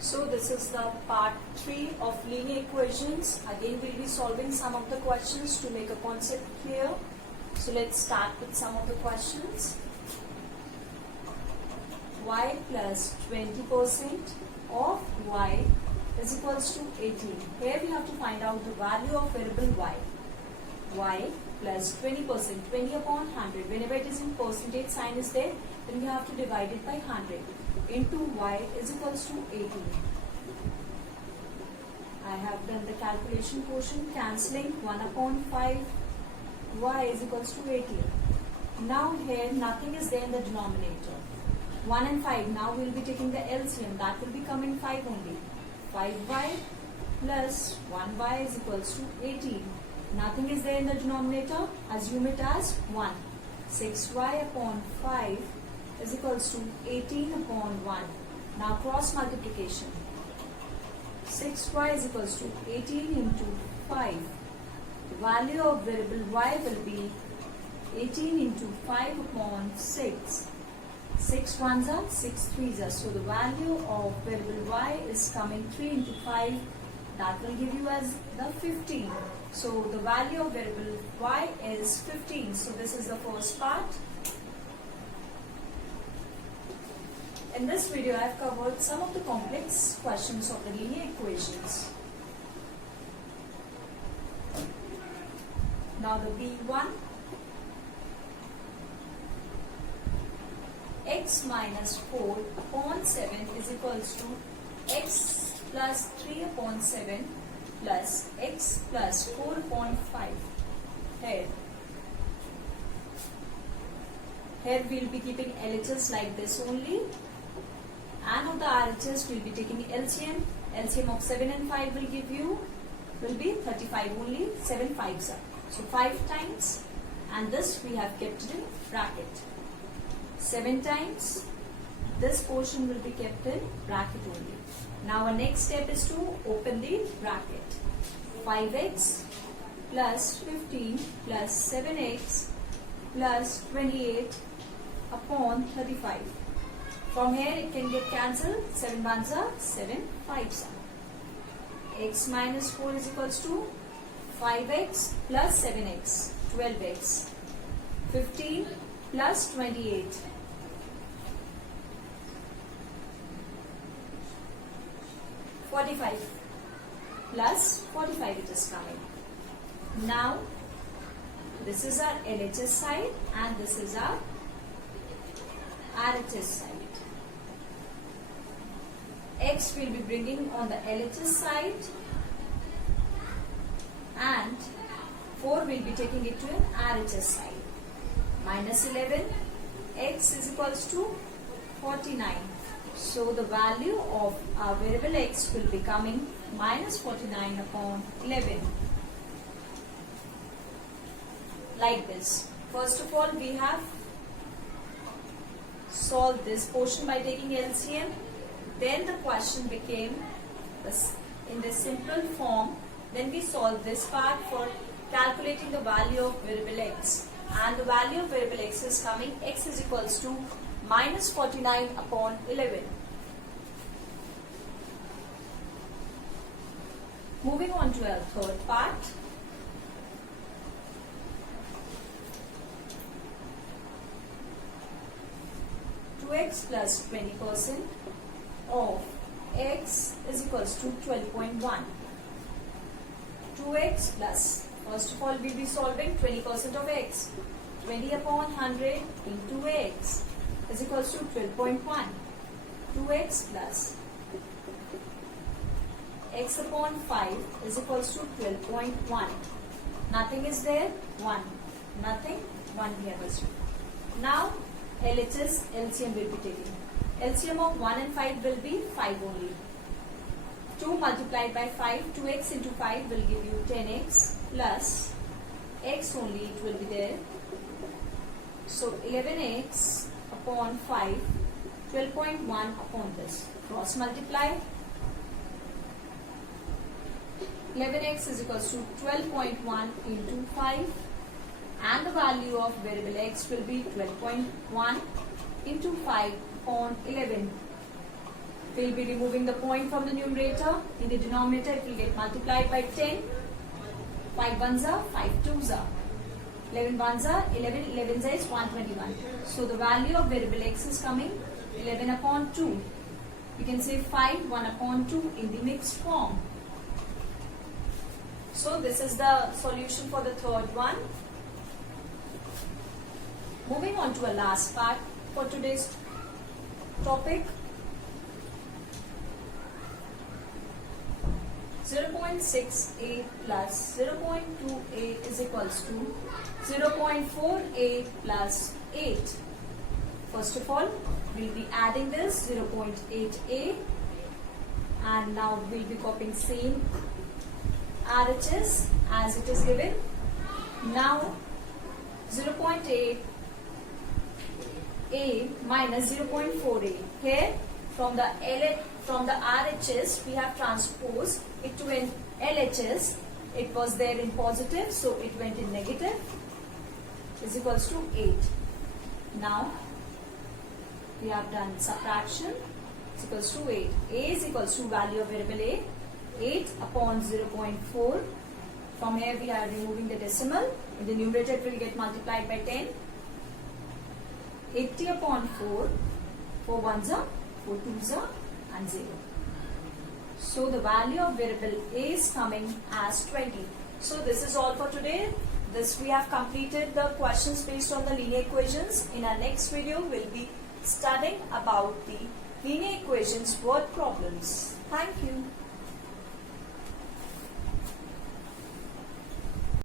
So this is the part 3 of linear equations. Again we'll be solving some of the questions to make a concept clear. So let's start with some of the questions. Y plus 20% of y is equals to 18. Here we have to find out the value of variable y. Y plus 20%, 20 upon 100. Whenever it is in percentage sign is there, then we have to divide it by 100. Into y is equals to 18. I have done the calculation portion, cancelling 1 upon 5. Y is equals to 18. Now here nothing is there in the denominator. 1 and 5. Now we will be taking the LCM. That will be coming 5 only. 5y plus 1y is equals to 18. Nothing is there in the denominator. Assume it as 1. 6y upon 5 is equals to 18 upon 1. Now cross multiplication. 6y is equals to 18 into 5. The value of variable y will be 18 into 5 upon 6. 6 ones are 6 threes are. So the value of variable y is coming 3 into 5. That will give you as the 15. So the value of variable y is 15. So this is the first part. In this video, I have covered some of the complex questions of the linear equations. Now the B1. X minus 4 upon 7 is equals to x plus 3 upon 7 plus x plus 4 upon 5. Here we will be keeping LHS like this only. And of the RHS we will be taking LCM. LCM of 7 and 5 will be 35 only. 7 5s are. So 5 times, and this we have kept it in bracket. 7 times, this portion will be kept in bracket only. Now our next step is to open the bracket. 5x plus 15 plus 7x plus 28 upon 35. From here it can get cancelled. 7 ones are 7 5s are. X minus 4 is equals to 5x plus 7x, 12x. 15 plus 28. 45 plus 45 it is coming. Now this is our LHS side and this is our RHS side. X will be bringing on the LHS side and 4 will be taking it to an RHS side. Minus 11, x is equals to 49. So the value of our variable x will be coming minus 49 upon 11. Like this. First of all, we have solved this portion by taking LCM. Then the question became in the simple form. Then we solved this part for calculating the value of variable x. And the value of variable x is coming, x is equals to minus 49 upon 11. Moving on to our third part. X plus 20% of x is equals to 12.1. 2x plus, first of all we will be solving 20% of x. 20 upon 100 into x is equals to 12.1. 2x plus x upon 5 is equals to 12.1. Nothing is there, 1. Nothing, 1 here was. Now LHS, LCM will be taking. LCM of 1 and 5 will be 5 only. 2 multiplied by 5, 2x into 5 will give you 10x plus x only it will be there. So 11x upon 5, 12.1 upon this. Cross multiply. 11x is equals to 12.1 into 5. And the value of variable x will be 12.1 into 5 upon 11. we'll be removing the point from the numerator. In the denominator, it will get multiplied by 10. 5 ones are 5 twos are 11 ones are 11. 11 is 121. So the value of variable x is coming 11 upon 2. We can say 5 1 upon 2 in the mixed form. So this is the solution for the third one. Moving on to a last part for today's topic. 0.68 plus 0.28 is equals to 0.48 plus 8. First of all, we'll be adding this 0.8a, and now we'll be copying same RHS as it is given. Now 0.8 a minus 0.4a. Here from the RHS we have transposed it to an LHS. It was there in positive, so it went in negative, is equals to 8. Now we have done subtraction. It's equals to 8. A is equals to value of variable a, 8 upon 0.4. From here we are removing the decimal. In the numerator it will get multiplied by 10. 80 upon 4. 4 ones are, 4 twos are, and 0. So the value of variable a is coming as 20. So this is all for today. This we have completed the questions based on the linear equations. In our next video we'll be studying about the linear equations word problems. Thank you.